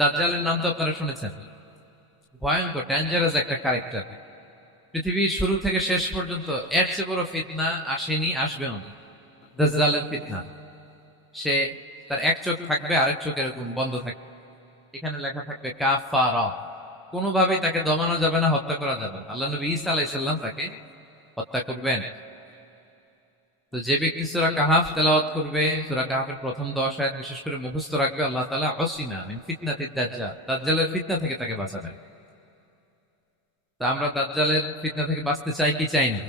দাজ্জালের নাম তো আপনারা শুনেছেন। ভয়ঙ্কর ডেঞ্জারাস একটা ক্যারেক্টার। পৃথিবীর শুরু থেকে শেষ পর্যন্ত এর চেয়ে বড় ফিতনা আসেনি, আসবেও না। দাজ্জালের ফিতনা। সে তার এক চোখ থাকবে, আরেক চোখ এরকম বন্ধ থাকবে। এখানে লেখা থাকবে কাফারা। কোনোভাবেই তাকে দমানো যাবে না, হত্যা করা যাবে না। আল্লাহ নবী ঈসা আলাইহিস সালাম তাকে হত্যা করবেন। তো যে ব্যক্তি সূরা কাহাফ তেলাওয়াত করবে, সূরা কাহাফের প্রথম 10 আয়াত বিশেষ করে মুখস্থ রাখবে, আল্লাহ তাআলা অসিমা মিন ফিতনাতিদ দাজ্জাল, দাজ্জালের ফিতনা থেকে তাকে বাঁচাবেন। তা আমরা দাজ্জালের ফিতনা থেকে বাঁচতে চাই কি চাই না?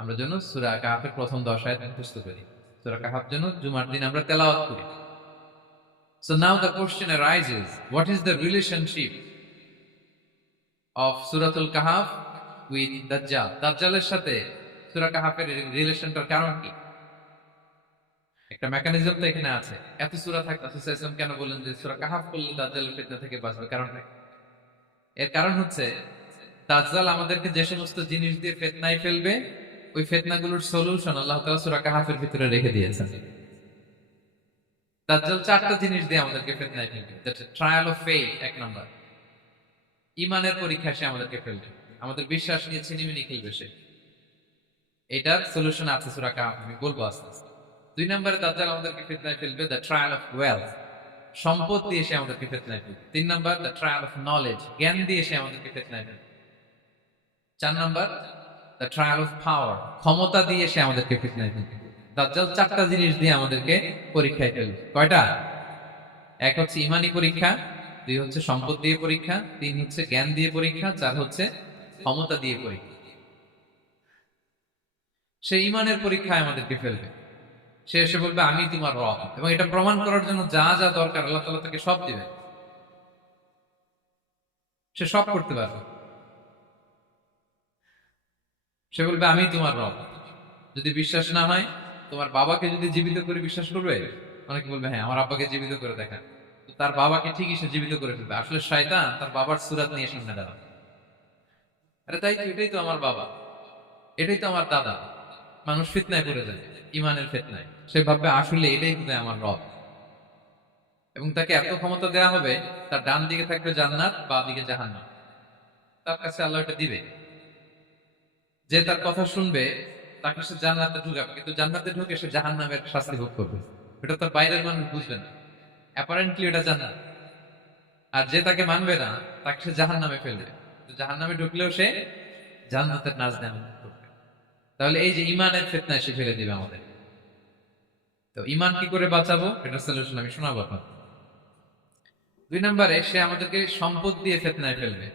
আমরা যেন সূরা কাহাফের প্রথম 10 আয়াত মুখস্থ করি। সূরা কাহাফ যেন জুমার দিন আমরা তেলাওয়াত করি। So now the question arises, what is the relationship of Suratul Kahf with Dajjal? দাজ্জালের সাথে সূরা কাহাফের রিলেশনটার কারণ কি? একটা মেকানিজম তো এখানে আছে। এত সূরা থাকতে রাসূল সাল্লাল্লাহু আলাইহি ওয়াসাল্লাম কেন বললেন যে সূরা কাহাফ পড়লে দাজ্জালের ফিতনা থেকে বাঁচবে? কারণটা কি? এর কারণ হচ্ছে দাজ্জাল আমাদেরকে যে সমস্ত জিনিস দিয়ে ফিতনায় ফেলবে, ওই ফিতনাগুলোর সলিউশন আল্লাহ তাআলা সূরা কাহাফের ভিতরে রেখে দিয়েছেন। দাজ্জাল চারটা জিনিস দিয়ে আমাদেরকে ফিতনায় ফেলবে। দ্যাটস ট্রায়াল অফ ফেথ, এক নাম্বার। ঈমানের পরীক্ষা সে আমাদেরকে ফেলবে। আমাদের বিশ্বাস নিয়ে ছিনিমিনি খেলবে সে। এটার সলিউশন আছে সূরা কাহাফ, আমি বলবো আস্তে আস্তে। দুই নম্বরে দাজ্জাল আমাদেরকে ফিতনায় ফেলবে, দ্য ট্রায়াল অফ ওয়েলথ। সম্পদ দিয়ে সে আমাদেরকে ফিতনায় ফেলবে। তিন নম্বর, দ্য ট্রায়াল অফ নলেজ। জ্ঞান দিয়ে সে আমাদেরকে ফিতনায় ফেলবে। চার নম্বর, দ্য ট্রায়াল অফ পাওয়ার। ক্ষমতা দিয়ে সে আমাদেরকে ফিতনায় ফেলবে। দাজ্জাল চারটা জিনিস দিয়ে আমাদেরকে পরীক্ষায় ফেলবে। কয়টা? এক হচ্ছে ইমানি পরীক্ষা, দুই হচ্ছে সম্পদ দিয়ে পরীক্ষা, তিন হচ্ছে জ্ঞান দিয়ে পরীক্ষা, চার হচ্ছে ক্ষমতা দিয়ে পরীক্ষা। সে ইমানের পরীক্ষায় আমাদেরকে ফেলবে। সে এসে বলবে আমি তোমার রব, এবং এটা প্রমাণ করার জন্য যা যা দরকার আল্লাহ তাআলা তাকে সব দিবেন। সে সব করতে পারবে। সে বলবে আমি তোমার রব। যদি বিশ্বাস না হয়, তোমার বাবাকে যদি জীবিত করে বিশ্বাস করবে? অনেকে বলবে হ্যাঁ, আমার আব্বাকে জীবিত করে দেখান। তো তার বাবাকে ঠিকই সে জীবিত করে ফেলবে। আসলে শয়তান তার বাবার সুরাত নিয়ে সামনে দাঁড়াবে। আরে তাই তো, এটাই তো আমার বাবা, এটাই তো আমার দাদা। মানুষ ফিতনায় পড়ে যায়, ইমানের ফিতনায়। সে ভাববে আসলে এটাই বোধহয় আমার রব। এবং তাকে এত ক্ষমতা দেয়া হবে, তার ডান দিকে থাকবে জান্নাত, বাঁ দিকে জাহান্নাম। তার কাছে আল্লাহ এটা দিবে। যে তার কথা শুনবে তাকে সে জান্নাতে ঢুকাবে, কিন্তু জান্নাতে ঢুকে সে জাহান্নামের শাস্তি ভোগ করবে। এটা তার বাইরের মানুষ বুঝবে না। অ্যাপারেন্টলি এটা জান্নাত। আর যে তাকে মানবে না, তাকে সে জাহান্নামে ফেলবে। তো জাহান্নামে ঢুকলেও সে জান্নাতের নাজ নেয় করবে। তাহলে এই যে ইমানের ফিতনায় সে ফেলে দিবে আমাদের। তো ইমান কি করে বাঁচাবো, এটা সলিউশন আমি শোনাবো আপনাকে। দুই নম্বরে, সে আমাদেরকে সম্পদ দিয়ে ফিতনায় ফেলবে।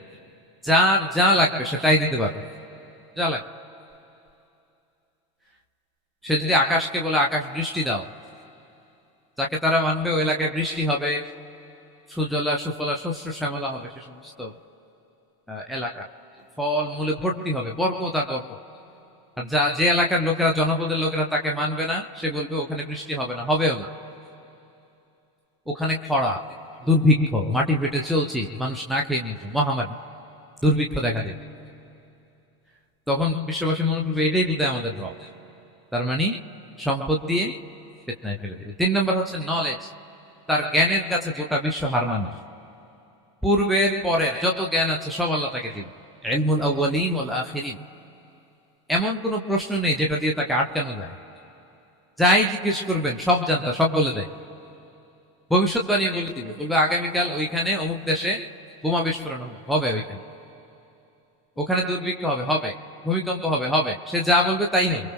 যার যা লাগবে সে তাই দিতে পারবে। যা লাগবে। সে যদি আকাশকে বলে আকাশ বৃষ্টি দাও, যাকে তারা মানবে ওই এলাকায় বৃষ্টি হবে, সুজলা সুফলা শস্য শ্যামলা হবে সে সমস্ত এলাকা। ফল মূলে ভর্তি হবে, বরকত আর বরকত। আর যে এলাকার লোকেরা, জনপদের লোকেরা তাকে মানবে না, সে বলবে ওখানে বৃষ্টি হবে না, হবেও না। ওখানে খরা, দুর্ভিক্ষ, মাটি ফেটে চলছি, মানুষ না খেয়ে নিয়েছে, মহামারী, দুর্ভিক্ষ দেখা দেবে। তখন বিশ্ববাসী মনে করবে এটাই বোধহয় আমাদের রব। তার মানে সম্পদ দিয়ে ফিতনায় ফেলে দেবে। তিন নম্বর হচ্ছে নলেজ। তার জ্ঞানের কাছে গোটা বিশ্ব হার মানে। পূর্বের পরের যত জ্ঞান আছে সব আল্লাহ তাকে দিবে। ইলমুল আউয়ালিন ওয়াল আখিরিন। এমন কোন প্রশ্ন নেই যেটা দিয়ে তাকে আটকানো যায়। যাই জিজ্ঞেস করবেন সব জানতা, সব বলে দেয়। ভবিষ্যৎবাণী বলে দিবে, বলবে আগামীকাল ওইখানে অমুক দেশে বোমা বিস্ফোরণ হবে, ওইখানে ওখানে দুর্ভিক্ষ হবে, হবে ভূমিকম্প হবে, হবে। সে যা বলবে তাই হবে।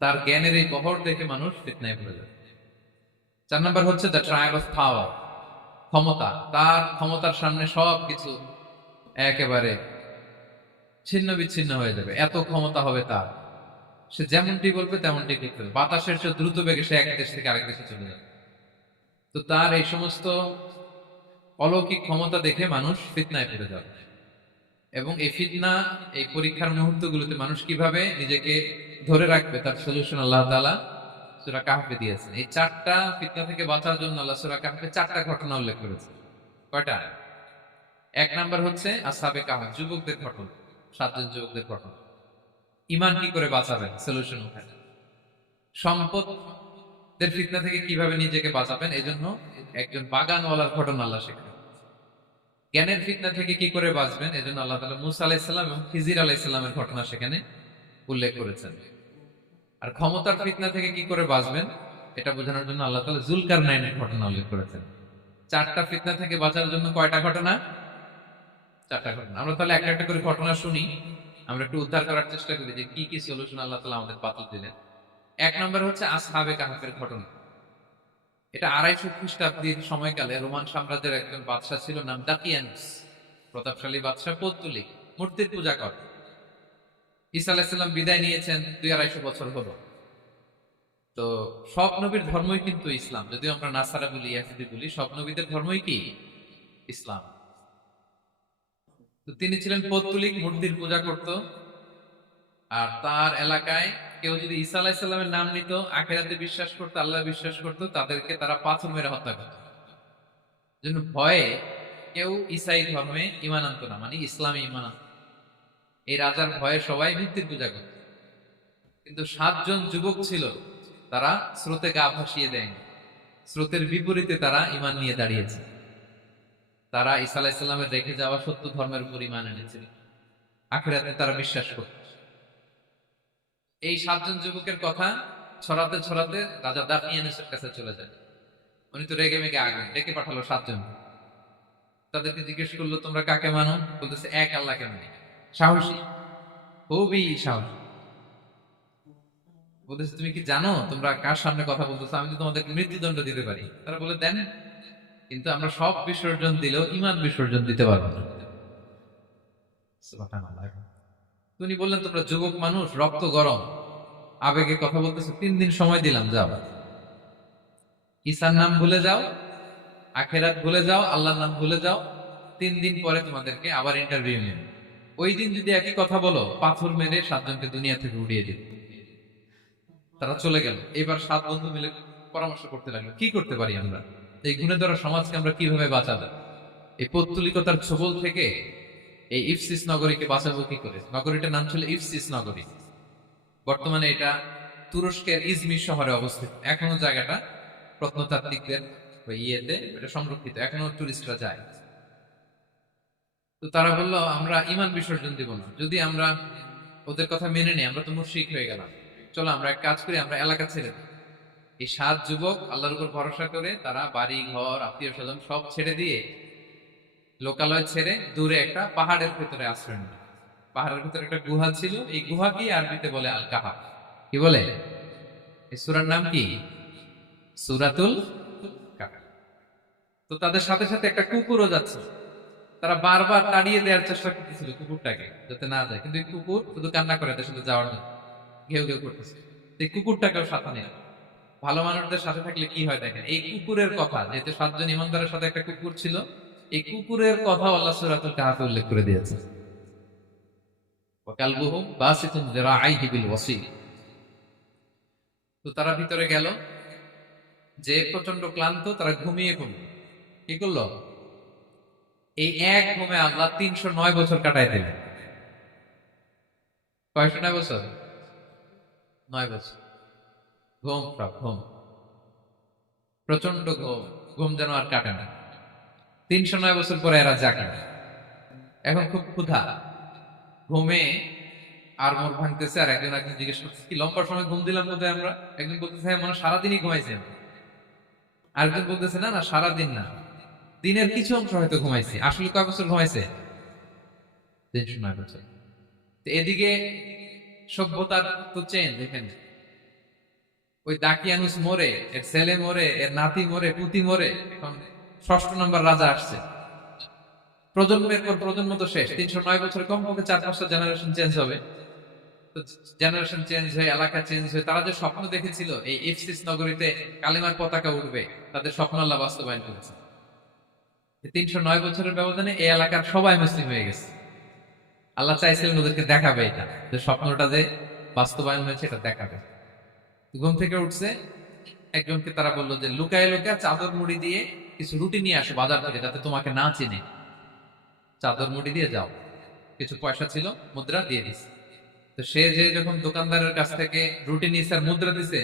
তার জ্ঞানের এই বহর দেখে মানুষ ফিতনায় পড়ে যাবে। চার নম্বর হচ্ছে দ্য ট্রায়াল অফ পাওয়ার। ক্ষমতা। তার ক্ষমতার সামনে সবকিছু একেবারে ছিন্ন বিচ্ছিন্ন হয়ে যাবে, এত ক্ষমতা হবে তার। সে যেমনটি বলবে তেমনটি করতে হবে। বাতাসের চেয়ে দ্রুত বেগে সে এক দেশ থেকে আরেক দেশে চলে যাবে। তো তার এই সমস্ত অলৌকিক ক্ষমতা দেখে মানুষ ফিতনায় পড়ে যাবে। এবং এই ফিতনা, এই পরীক্ষার মুহূর্তগুলোতে মানুষ কিভাবে নিজেকে ধরে রাখবে তার সলিউশন আল্লাহ তাআলা সূরা কাহফে দিয়েছেন। এই চারটা ফিতনা থেকে বাঁচার জন্য আল্লাহ সূরা কাহফে চারটা ঘটনা উল্লেখ করেছে। কয়টা? এক নাম্বার হচ্ছে আসহাবে কাহফ, যুবকদের ঘটনা, 7 জন যুবকদের ঘটনা। ইমান কি করে বাঁচাবেন, সলিউশন ওখানে। সম্পদ ফিতনা থেকে কিভাবে নিজেকে বাঁচাবেন, এই জন্য একজন বাগানওয়ালার ঘটনা আল্লাহ শেখান। জ্ঞানের ফিতনা থেকে কি করে বাঁচবেন, এই জন্য আল্লাহ তাআলা মুসা আলাইহিসসালাম এবং খিজির আলাইহিসসালামের ঘটনা সেখানে উল্লেখ করেছেন। আর ক্ষমতার ফিতনা থেকে কি করে বাঁচবেন এটা বোঝানোর জন্য আল্লাহ তাআলা যুলকারনাইনের ঘটনা উল্লেখ করেছেন। চারটা ফিতনা থেকে বাঁচার জন্য কয়টা ঘটনা? চারটা ঘটনা। আমরা তাহলে একটা একটা করে ঘটনা শুনি, আমরা একটু উদ্ধার করার চেষ্টা করি যে কি কি সলিউশন আল্লাহ তাআলা আমাদের বাতল দিলেন। এক নম্বর হচ্ছে আসহাবে কাহাফের ঘটনা। এটা 250 খ্রিস্টাব্দের সময়কালে রোমান সাম্রাজ্যের একজন বাদশাহ ছিল, নাম দাকিয়ানুস। প্রতাপশালী বাদশাহ, পৌত্তলিক, মূর্তির পূজা করে। ঈসা আলাইহিস সালাম বিদায় নিয়েছেন 200-250 বছর হলো। তো সব নবীর ধর্মই কিন্তু ইসলাম, যদিও আমরা নাসারা বলি, ইয়াহুদি বলি, সব নবীদের ধর্মই কি ইসলাম। তো তিনি ছিলেন পৌত্তলিক, মূর্তির পূজা করত। আর তার এলাকায় কেউ যদি ঈসা আলাইহিস সালামের নাম নিত, আখিরাতে বিশ্বাস করতো, আল্লাহ বিশ্বাস করতো, তাদেরকে তারা পাথর মেরে হত্যা করত। জন্য ভয়ে কেউ ঈসাই ধর্মে ঈমান আনতো না, মানে ইসলামে ঈমান আনত। এই রাজার ভয়ে সবাই মূর্তির পূজা করত। কিন্তু 7 জন যুবক ছিল, তারা স্রোতে গা ভাসিয়ে দেয়নি। স্রোতের বিপরীতে তারা ঈমান নিয়ে দাঁড়িয়েছে। তারা ঈসা আলাইহিস সালামের রেখে যাওয়া সত্য ধর্মের উপর ঈমান এনেছিল, আখিরাতে তারা বিশ্বাস করত। এই 7 জন যুবকের কথা ছড়াতে ছড়াতে রাজা দাকিয়ানুসের কাছে চলে যায়। উনি তো রেগে মেগে আগুন, ডেকে পাঠালো 7 জন। তাদেরকে জিজ্ঞেস করলো, তোমরা কাকে মানো? বলতেছে এক আল্লাহকে মানি। সাহসী, খুবই সাহসী। বলতেছে তুমি কি জানো তোমরা কার সামনে কথা বলতেছো? আমি তো তোমাদেরকে মৃত্যুদণ্ড দিতে পারি। তারা বলে দেন, কিন্তু আমরা সব বিসর্জন দিলেও ঈমান বিসর্জন দিতে পারবো না। সুবহানাল্লাহ। উনি বললেন, তোমরা যুবক মানুষ, রক্ত গরম, আবেগে কথা বলতেছো, 3 দিন সময় দিলাম, যাও ঈসার নাম ভুলে যাও, আখেরাত ভুলে যাও, আল্লাহর নাম ভুলে যাও। 3 দিন পরে তোমাদেরকে আবার ইন্টারভিউ নেবে। ওই দিন যদি একই কথা বলো, পাথর মেরে 7 জনকে দুনিয়া থেকে উড়িয়ে দিবে। তারা চলে গেল। এবার 7 বন্ধু মিলে পরামর্শ করতে লাগলো, কি করতে পারি আমরা, এই গুণে ধরা সমাজকে আমরা কিভাবে বাঁচাবো, এই পৌত্তলিকতার ছোবল থেকে এই ইফসিস নগরীকে বাঁচাবো কি করে। নগরীটার নাম ছিল ইফসিস নগরী। বর্তমানে এটা তুরস্কের ইজমির শহরে অবস্থিত। এখনো জায়গাটা প্রত্নতাত্ত্বিকদের ইয়েতে এটা সংরক্ষিত, এখনো টুরিস্টরা যায়। তো তারা বললো, আমরা ঈমান বিসর্জন দিব না, যদি আমরা ওদের কথা মেনে নিই আমরা তো মুশরিক হয়ে গেলাম। চলো আমরা এক কাজ করি, আমরা এলাকা ছেড়ে দিই। এই 7 যুবক আল্লাহর উপর ভরসা করে তারা বাড়ি ঘর আত্মীয় স্বজন সব ছেড়ে দিয়ে, লোকালয় ছেড়ে দূরে একটা পাহাড়ের ভেতরে আশ্রয় নিল। পাহাড়ের ভেতরে একটা গুহা ছিল, এই গুহাকে আরবিতে বলে আল কাহাফ। কি বলে? এই সূরার নাম কি? সূরাতুল কাহাফ। তো তাদের সাথে সাথে একটা কুকুরও যাচ্ছে। তারা বারবার তাড়িয়ে দেওয়ার চেষ্টা করতেছিল কুকুরটাকে, যাতে না যায়, কিন্তু এই কুকুর শুধু কান্না করে তার সাথে যাওয়ার জন্য, ঘেউ ঘেউ করতেছে। এই কুকুরটাকেও সাথে নিল। ভালো মানুষদের সাথে থাকলে কি হয় দেখেন, এই কুকুরের কথা, যেহেতু 7 জন ইমানদারের সাথে একটা কুকুর ছিল, এই কুকুরের কথা আল্লাহ সূরাতুল কাহাফে উল্লেখ করে দিয়েছে। ওয়া কালবুহুম বাসিতুন যিরাআইহি বিল ওয়াসিল। তো তারা ভিতরে গেল, যে প্রচন্ড ক্লান্ত, তারা ঘুমিয়ে পড়ল। কি করলো? এই এক ঘুমে আল্লাহ 309 বছর কাটায় দিলেন। কয়শো 9 বছর? 9 বছর ঘুম, সব ঘুম, প্রচন্ড ঘুম, ঘুম যেন আর কাটে না। 309 বছর পরে এরা জাগে। এখন খুব ক্ষুধা, ঘুমে আর মোর ভাঙতেছে। আর একজন জিজ্ঞেস করছে, কি লম্বা সময় ঘুম দিলাম বোধহয় আমরা? একজন বলতেছে, হ্যাঁ মানে সারাদিনই ঘুমাইছি আমরা। আরেকজন বলতেছে, না না সারাদিন না, দিনের কিছু অংশ হয়তো ঘুমাইছি। আসলে কয় বছর ঘুমাইছে? 309 বছর। এদিকে সভ্যতার তো চেঞ্জ। এখানে ওই দাকিয়ানুস মরে, এর ছেলে মরে, এর নাতি মরে, পুতি মরে, এখন 6ষ্ঠ নম্বর রাজা আসছে। প্রজন্মের পর প্রজন্ম তো শেষ। 309 বছরে কমপক্ষে 4-5টা জেনারেশন চেঞ্জ হবে। তো জেনারেশন চেঞ্জ হয়ে, এলাকা চেঞ্জ হয়ে, তারা যে স্বপ্ন দেখেছিল এই ইফসিস নগরীতে কালিমার পতাকা উঠবে, তাদের স্বপ্ন আল্লাহ বাস্তবায়ন করেছে। 309 বছরের ব্যবধানে এই এলাকার সবাই মুসলিম হয়ে গেছে। আল্লাহ চাইছিলেন ওদেরকে দেখাবে এটা, যে স্বপ্নটা যে বাস্তবায়ন হয়েছে এটা দেখাবে। ঘুম থেকে উঠছে, একজনকে তারা বললো যে লুকায় লুকায় চাদর মুড়ি দিয়ে কিছু রুটি নিয়ে আসো বাজার থেকে, যাতে তোমাকে না চিনে। চাদর মুড়ি দিয়ে যাও। কিছু পয়সা ছিল, মুদ্রা দিয়ে দিস। তো সে যে যখন দোকানদারের কাছ থেকে রুটি নিয়ে আর মুদ্রা দিছে,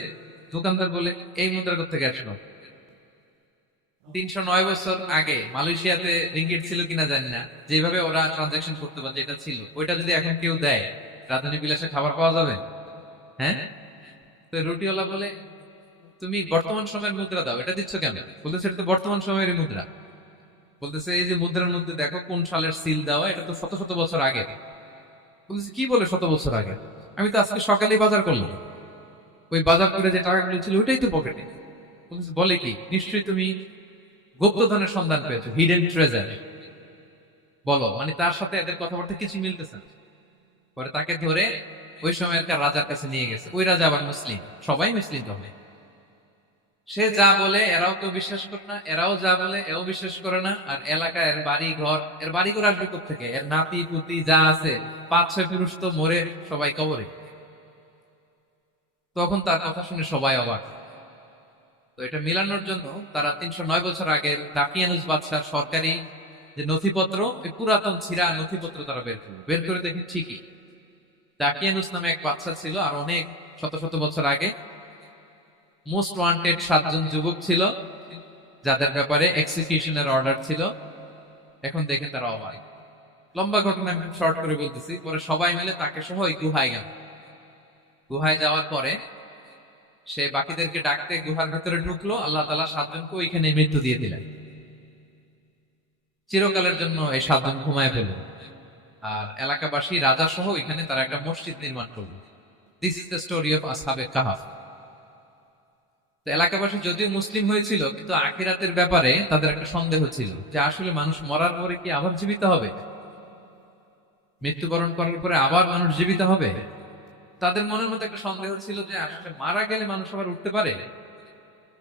দোকানদার বলে এই মুদ্রা কোত্থেকে আসলো? 309 বছর আগে মালয়েশিয়াতে রিঙ্গিট ছিল কিনা জানি না, যেভাবে ওরা ট্রানজাকশন করতে পারে যেটা ছিল ওইটা যদি এখন কেউ দেয়, রাধুনী বিলাসে খাবার পাওয়া যাবে? হ্যাঁ। তো রুটিওয়ালা বলে তুমি বর্তমান সময়ের মুদ্রা দাও, এটা দিচ্ছ কেন? বলতেছে এটা তো বর্তমান সময়ের মুদ্রা। বলতেছে এই যে মুদ্রার মধ্যে দেখো কোন সালের সিল দেওয়া, এটা তো শত শত বছর আগে। বলতেছে কি বলে শত বছর আগে? আমি তো আজকে সকালেই বাজার করলাম, ওই বাজার করে যে টাকাগুলো ছিল ওইটাই তো পকেটে। বলতেছে বলে কি, নিশ্চয়ই তুমি গুপ্তধনের সন্ধান পেয়েছো, হিডেন ট্রেজার। বলো, মানে তার সাথে এদের কথাবার্তা কিছু মিলতেছে না। পরে তাকে ধরে ওই সময়কার রাজার কাছে নিয়ে গেছে। ওই রাজা আবার মুসলিম, সবাই মুসলিম তবে। সে যা বলে এরাও কেউ বিশ্বাস করে না, এরাও যা বলে এও বিশ্বাস করে না। আর এলাকায় এর বাড়ি ঘর আসবে থেকে, এর নাতি পুতি যা আছে 5-6 পুরুষ তো মরে সবাই কবরে। তখন তার কথা শুনে সবাই অবাক। তো এটা মিলানোর জন্য তারা 309 বছর আগের দাকিয়ানুস বাদশার সরকারি যে নথিপত্র, এই পুরাতন ছিঁড়া নথিপত্র তারা বের করে দেখি ঠিকই দাকিয়ানুস নামে এক বাদশা ছিল, আর অনেক শত শত বছর আগে মোস্ট ওয়ান্টেড 7 জন যুবক ছিল যাদের ব্যাপারে এক্সিকিউশনের অর্ডার ছিল। এখন দেখে তারা অবাক। লম্বা ঘটনা আমি শর্ট করে বলতেছি। পরে সবাই মিলে তাকে সহ ওই গুহায় গেল। গুহায় যাওয়ার পরে সে বাকিদেরকে ডাকতে গুহার ভেতরে ঢুকলো। আল্লাহ তাআলা 7 জনকে ওইখানে মৃত্যু দিয়ে দিলেন। চিরকালের জন্য এই 7 জন ঘুমায় ফেলল। আর এলাকাবাসী রাজা সহ এখানে তারা একটা মসজিদ নির্মাণ করলো। This is the story of আসহাবে কাহাফ। তো এলাকাবাসী যদিও মুসলিম হয়েছিল, কিন্তু আখিরাতের ব্যাপারে তাদের একটা সন্দেহ ছিল যে আসলে মানুষ মরার পরে কি আবার জীবিত হবে, মৃত্যুবরণ করার পরে আবার মানুষ জীবিত হবে। তাদের মনের মধ্যে একটা সন্দেহ ছিল যে আসলে মারা গেলে মানুষ আবার উঠতে পারে।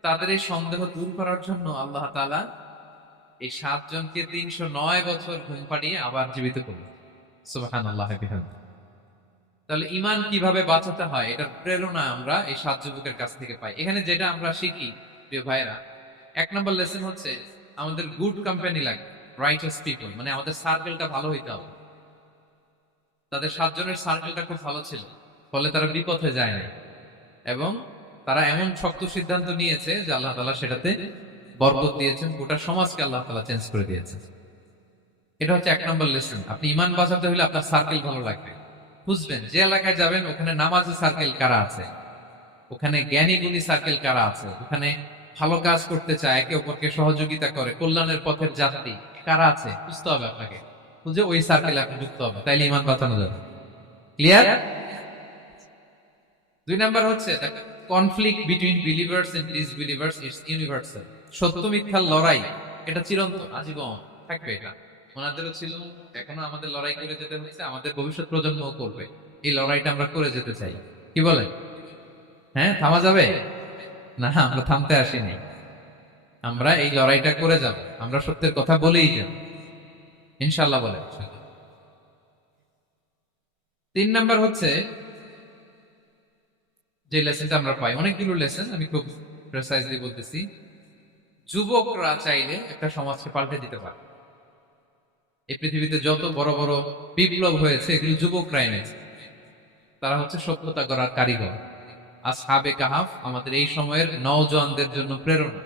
তাদের এই সন্দেহ দূর করার জন্য আল্লাহ তাআলা এই 7 জনকে 309 বছর ঘুম পাড়িয়ে আবার জীবিত করলেন। সুবহানাল্লাহ বিহামদিহি। তাহলে ঈমান কিভাবে বাঁচাতে হয় এটার প্রেরণা আমরা এই 7 যুবকের কাছ থেকে পাই। এখানে যেটা আমরা শিখি প্রিয় ভাইরা, 1 নম্বর লেসন হচ্ছে আমাদের গুড কোম্পানি লাগবে, রাইটার্স পিপল, মানে আমাদের সার্কেলটা ভালো হইতে হবে। তাদের 7 জনের সার্কেলটা খুব ভালো ছিল, ফলে তারা বিপথে যায় না, এবং তারা এমন শক্ত সিদ্ধান্ত নিয়েছে যে আল্লাহ তাআলা সেটাতে বরকত দিয়েছেন, গোটা সমাজকে আল্লাহ তাআলা চেঞ্জ করে দিয়েছেন। এটা হচ্ছে 1 নম্বর লেসন। আপনি ঈমান বাঁচাতে হলে আপনার সার্কেল ভালো লাগবে। বুঝবেন যে এলাকায় যাবেন ওখানে নামাজি সার্কেল কারা আছে, ওখানে জ্ঞানী গুণী সার্কেল কারা আছে, ওখানে ভালো কাজ করতে চায়, একে অপরকে সহযোগিতা করে, কল্যাণের পথের যাত্রী কারা আছে বুঝতে হবে আপনাকে। বুঝে ওই সার্কেলে আপনি যুক্ত হবে, তাইলে ঈমান বাঁচানো যাবে। ক্লিয়ার? 2 নাম্বার হচ্ছে conflict between believers and disbelievers it's universal. সত্য মিথ্যার লড়াই এটা চিরন্তন, আজীবন থাকবে। এটা ওনাদেরও ছিল, এখনো আমাদের লড়াই করে যেতে হচ্ছে, আমাদের ভবিষ্যৎ প্রজন্মও করবে। এই লড়াইটা আমরা করে যেতে চাই। কি বলেন? হ্যাঁ, থামা যাবে না? আমরা থামতে আসিনি, আমরা এই লড়াইটা করে যাব। আমরা সত্যের কথা বলেই যাব ইনশাআল্লাহ। বলে 3 নাম্বার হচ্ছে যে লেসনটা আমরা পাই, অনেকগুলো লেসন, আমি খুব প্রেসাইজলি বলতেছি। যুবকরা চাইলে একটা সমাজকে পাল্টে দিতে পারে। এই পৃথিবীতে যত বড় বড় বিপ্লব হয়েছে এগুলো যুবকরা এনেছে। তারা হচ্ছে সভ্যতা গড়ার কারিগর। আসহাবে কাহাফ আমাদের এই সময়ের নওজোয়ানদের জন্য প্রেরণা।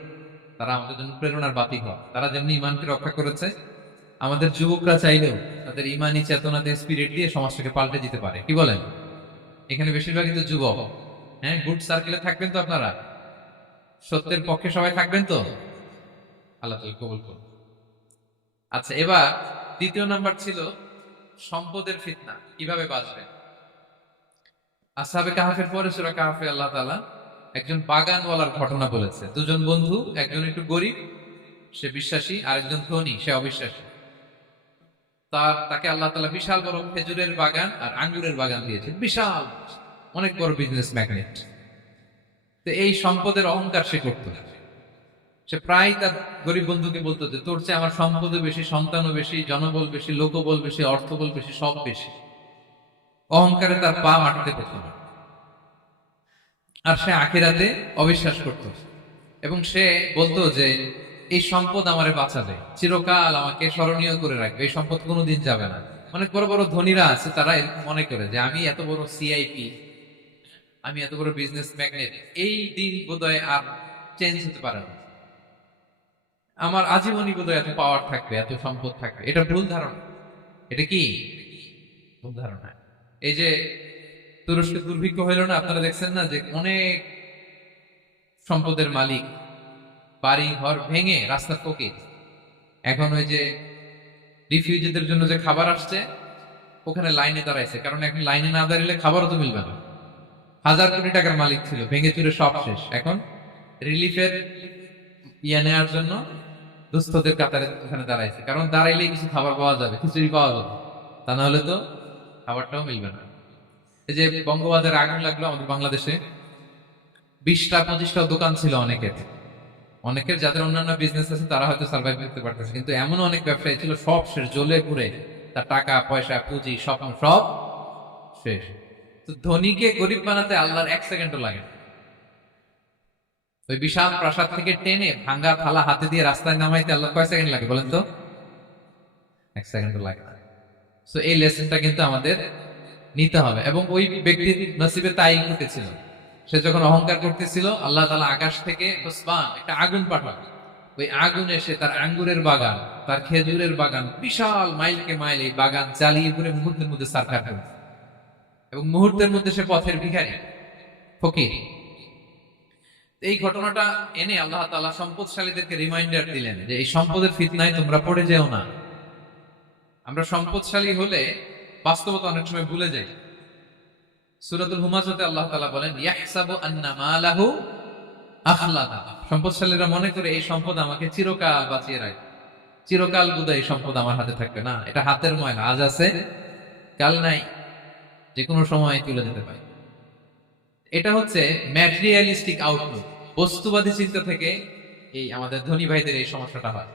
তারা আমাদের জন্য প্রেরণার বাতি হয়। তারা যেমনি ঈমানকে রক্ষা করেছে, আমাদের যুবকরা চাইলেও তাদের ঈমানি চেতনাতে স্পিরিট দিয়ে সমাজটাকে পাল্টে দিতে পারে। কি বলেন? এখানে বেশিরভাগই তো যুবক। হ্যাঁ, গুড সার্কেলে থাকবেন তো আপনারা? সত্যের পক্ষে সবাই থাকবেন তো? আল্লাহ তাআলা কবুল করুন। আচ্ছা, এবার 2 নাম্বার ছিল সম্পদের ফিতনা, কিভাবে বাঁচবেন। আসহাবে কাহাফের পরে সূরা কাহাফে আল্লাহ তাআলা একজন বাগানওয়ালার ঘটনা বলেছে। 2 জন বন্ধু, একজন একটু গরিব, সে বিশ্বাসী, আর একজন ধনী, সে অবিশ্বাসী। তাকে আল্লাহ তাআলা বিশাল বড় খেজুরের বাগান আর আঙ্গুরের বাগান দিয়েছে, বিশাল, অনেক বড় বিজনেস ম্যাগনেট। তো এই সম্পদের অহংকার সে করত। সে প্রায় তার গরিব বন্ধুকে বলতো যে তোর চেয়ে আমার সম্পদও বেশি, সন্তানও বেশি, জনবল বেশি, লোকবল বেশি, অর্থবল বেশি, সব বেশি। অহংকারে তার পা মাটিতে পেত না। আর সে আখিরাতে অবিশ্বাস করত, এবং সে বলতো যে এই সম্পদ আমারে বাঁচাবে, চিরকাল আমাকে স্মরণীয় করে রাখবে, এই সম্পদ কোনোদিন যাবে না। অনেক বড় বড় ধনীরা আছে, তারা এরকম মনে করে যে আমি এত বড় সিআইপি, আমি এত বড় বিজনেস ম্যাগনেট, এই দিন বোধহয় আর চেঞ্জ হতে পারে না, আমার আজীবনই বোধহয় এত পাওয়ার থাকবে, এত সম্পদ থাকবে। এটা ভুল ধারণা। এটা কি ভুল ধারণা? এই যে তুরস্কে দুর্ভিক্ষ হইল না, আপনারা দেখছেন না যে অনেক সম্পদের মালিক বাড়ি ঘর ভেঙে রাস্তার ফকির। এখন ওই যে রিফিউজিদের জন্য যে খাবার আসছে, ওখানে লাইনে দাঁড়াইছে, কারণ এখন লাইনে না দাঁড়ালে খাবারও তো মিলবে না। 1,000 কোটি টাকার মালিক ছিল, ভেঙে চুরে সব শেষ। এখন রিলিফের নেওয়ার জন্য দুস্থদের কাতারে ওখানে দাঁড়াইছে, কারণ দাঁড়াইলেই কিছু খাবার পাওয়া যাবে, খিচুড়ি পাওয়া যাবে, তা না হলে তো খাবারটাও মিলবে না। এই যে বঙ্গবাজারে আগুন লাগলো আমাদের বাংলাদেশে, 20টা 25টা দোকান ছিল অনেকের যাদের অন্যান্য বিজনেস আছে তারা হয়তো সার্ভাইভ করতে পারতেছে, কিন্তু এমন অনেক ব্যবসায়ী ছিল সব শেষ, জ্বলে পুড়ে তার টাকা পয়সা পুঁজি স্বপ্ন সব শেষ। তো ধনীকে গরিব বানাতে আল্লাহর 1 সেকেন্ডও লাগে না। ওই বিশাল প্রাসাদ থেকে টেনে ভাঙ্গা থালা হাতে দিয়ে রাস্তায় নামাইতে আল্লাহ কয় সেকেন্ড লাগে বলেন তো? 1 সেকেন্ডও লাগে না। সো এই লেসনটা কিন্তু আমাদের নিতে হবে। এবং ওই ব্যক্তির নসিবে তাই ঘটেছিল। সে যখন অহংকার করতেছিল, আল্লাহ তাআলা আকাশ থেকে একটা আগুন পাঠান। ওই আগুন এসে তার আঙ্গুরের বাগান, তার খেজুরের বাগান, বিশাল মাইলকে মাইল এই বাগান জ্বালিয়ে পুরে মুহূর্তের মধ্যে সারখার করে, এবং মুহূর্তের মধ্যে সে পথের ভিখারি, ফকির। এই ঘটনাটা এনে আল্লাহ তাআলা সম্পদশালীদেরকে রিমাইন্ডার দিলেন যে এই সম্পদের ফিতনায় তোমরা পড়ে যেও না। আমরা সম্পদশালী হলে বাস্তবতা অনেক সময় ভুলে যাই। সূরাতুল হুমাজাতে আল্লাহ তাআলা বলেন, ইয়াহসাবু আন্না মালাহু আখলাদা। সম্পদশালীরা মনে করে এই সম্পদ আমাকে চিরকাল বাঁচিয়ে রাখবে, চিরকাল বোধহয় এই সম্পদ আমার হাতে থাকবে। না, এটা হাতের ময়লা, আজ আছে কাল নাই, যে কোনো সময় চলে যেতে পারে। এটা হচ্ছে ম্যাটেরিয়ালিস্টিক আউটলুক, বস্তুবাদী চিন্তা থেকে এই আমাদের ধনী ভাইদের এই সমস্যাটা হয়।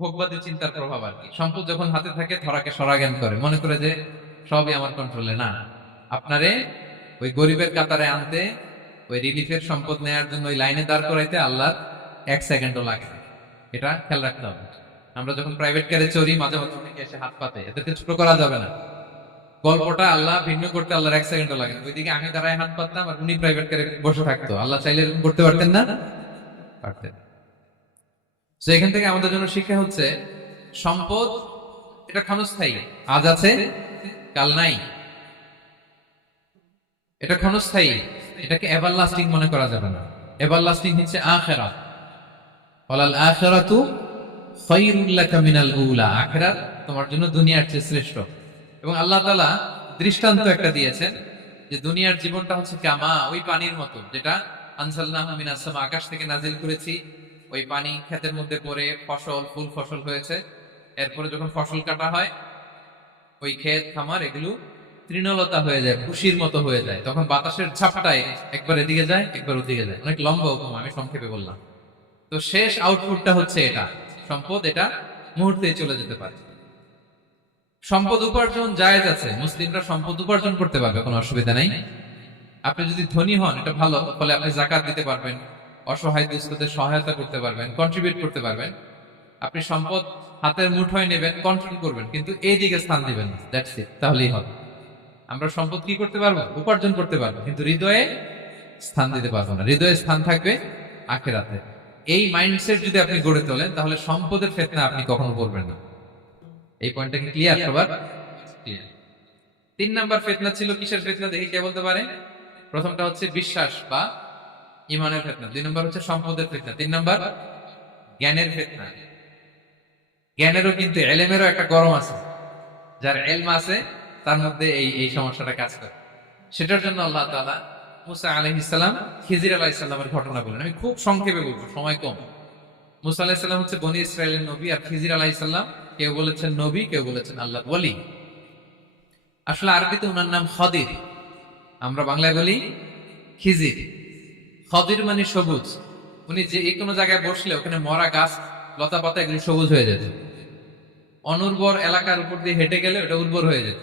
ভোগবাদী চিন্তার প্রভাব আর কি। সম্পদ যখন হাতে থাকে ধরাকে সরাজ্ঞান করে, মনে করে যে সবই আমার কন্ট্রোলে। না, আপনারে ওই গরিবের কাতারে আনতে, ওই রিলিফের সম্পদ নেয়ার জন্য ওই লাইনে দাঁড় করাইতে আল্লাহর 1 সেকেন্ডও লাগে না। এটা খেয়াল রাখতে হবে। আমরা যখন প্রাইভেট কারে চড়ি, মাঝে মাঝে অনেকে এসে হাত পাতে, এদেরকে ছোট করা যাবে না। গল্পটা আল্লাহ ভিন্ন করতে আল্লাহর 1 সেকেন্ডও লাগে না। ওইদিকে আমি দাঁড়ায় হাত পাততাম আর উনি প্রাইভেট কারে বসে থাকতো, আল্লাহ চাইলে এরকম করতে পারতেন না? পারতেন। তো এখান থেকে আমাদের জন্য শিক্ষা হচ্ছে, সম্পদ এটা ক্ষণস্থায়ী, আজ আছে কাল নাই। এটা ক্ষণস্থায়ী, এটাকে এভারলাস্টিং মনে করা যাবে না। এভারলাস্টিং হচ্ছে আখিরাত। ওয়ালাল আখিরাতু খায়রুল লাকা মিনাল উলা। আখিরাত তোমার জন্য দুনিয়ার চেয়ে শ্রেষ্ঠ। এবং আল্লাহ তাআলা দৃষ্টান্ত একটা দিয়েছেন যে দুনিয়ার জীবনটা হচ্ছে কামা, ওই পানির মতো, যেটা আনজালনাহু মিনাস সামা, আকাশ থেকে নাজিল করেছি। ওই পানি ক্ষেতের মধ্যে পড়ে ফসল, ফুল ফসল হয়েছে। এরপরে যখন ফসল কাটা হয়, ওই ক্ষেত খামার এগুলো তৃণলতা হয়ে যায়, খুশির মতো হয়ে যায়। তখন বাতাসের ঝাপটায় একবার এদিকে যায়, একবার ওদিকে যায়। অনেক লম্বা উপমা, আমি সংক্ষেপে বললাম। তো শেষ আউটপুটটা হচ্ছে এটা, সম্পদ এটা মুহূর্তেই চলে যেতে পারে। সম্পদ উপার্জন জায়েজ আছে, মুসলিমরা সম্পদ উপার্জন করতে পারবে, কোনো অসুবিধা নাই। আপনি যদি ধনী হন এটা ভালো, ফলে আপনি যাকাত দিতে পারবেন, অসহায় দুস্থদের সহায়তা করতে পারবেন, কন্ট্রিবিউট করতে পারবেন। আপনি সম্পদ হাতের মুঠোয় নেবেন, কন্ট্রোল করবেন, কিন্তু এই দিকে স্থান দিবেন না, দ্যাটস ইট, তাহলেই হবে। আমরা সম্পদ কি করতে পারবো? উপার্জন করতে পারবো, কিন্তু হৃদয়ে স্থান দিতে পারবো না। হৃদয়ে স্থান থাকবে আখিরাতে। এই মাইন্ডসেট যদি আপনি গড়ে তোলেন, তাহলে সম্পদের ফিতনা আপনি কখনো পড়বেন না। এই পয়েন্টটা কি ক্লিয়ার সবার? ক্লিয়ার। 3 নাম্বার ফিতনা ছিল কিসের ফিতনা, দেখি কে বলতে পারে? প্রথমটা হচ্ছে বিশ্বাস বা ঈমানের ফিতনা, 2 নাম্বার হচ্ছে সম্পদের ফিতনা, 3 নাম্বার জ্ঞানের ফিতনা। জ্ঞানেরও কিন্তু ইলমেরও একটা গরম আছে, যার ইলম আছে তার মধ্যে এই সমস্যাটা কাজ করে। সেটার জন্য আল্লাহ তাআলা মুসা আলাইহিস সালাম, খিজির আলাইহিস সালামের ঘটনা বলেন। আমি খুব সংক্ষেপে বলবো, সময় কম। মুসা আলাইহিস সালাম হচ্ছে বনি ইসরাইলের নবী, আর খিজির আলাইহিস সালাম কেউ বলেছেন নবী, কেউ বলেছেন আল্লাহর ওলি। আসলে আরবিতে ওনার নাম খদির, আমরা বাংলায় বলি খিজির। খদির মানে সবুজ। উনি যে কোনো জায়গায় বসলে ওখানে মরা গাছ, লতা পাতা এগুলো সবুজ হয়ে যেত। অনুর্বর এলাকার উপর দিয়ে হেঁটে গেলে ওটা উর্বর হয়ে যেত।